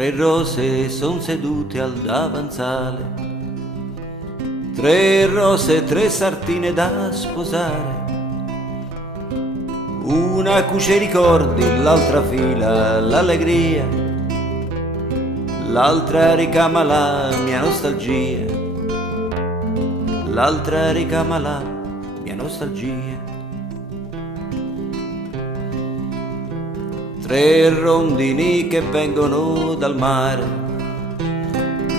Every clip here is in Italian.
Tre rose son sedute al davanzale, tre rose, tre sartine da sposare. Una cuce i ricordi, l'altra fila l'allegria, l'altra ricama la mia nostalgia, l'altra ricama la mia nostalgia. Tre rondini che vengono dal mare,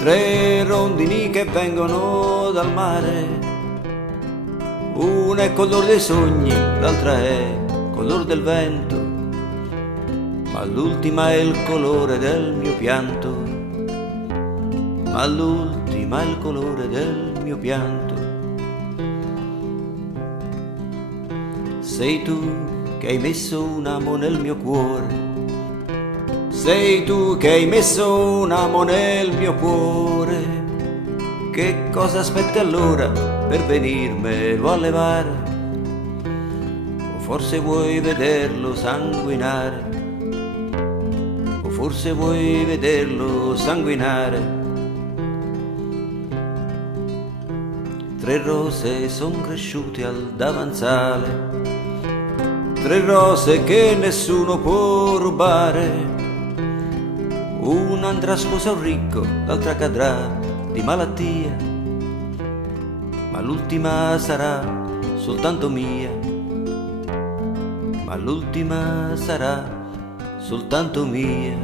tre rondini che vengono dal mare. Una è color dei sogni, l'altra è color del vento, ma l'ultima è il colore del mio pianto, ma l'ultima è il colore del mio pianto. Sei tu che hai messo un amo nel mio cuore, sei tu che hai messo un amo nel mio cuore. Che cosa aspetti allora per venirmelo a levare? O forse vuoi vederlo sanguinare, o forse vuoi vederlo sanguinare. Tre rose son cresciute al davanzale, tre rose che nessuno può rubare. Una andrà a sposa un ricco, l'altra cadrà di malattia, ma l'ultima sarà soltanto mia, ma l'ultima sarà soltanto mia.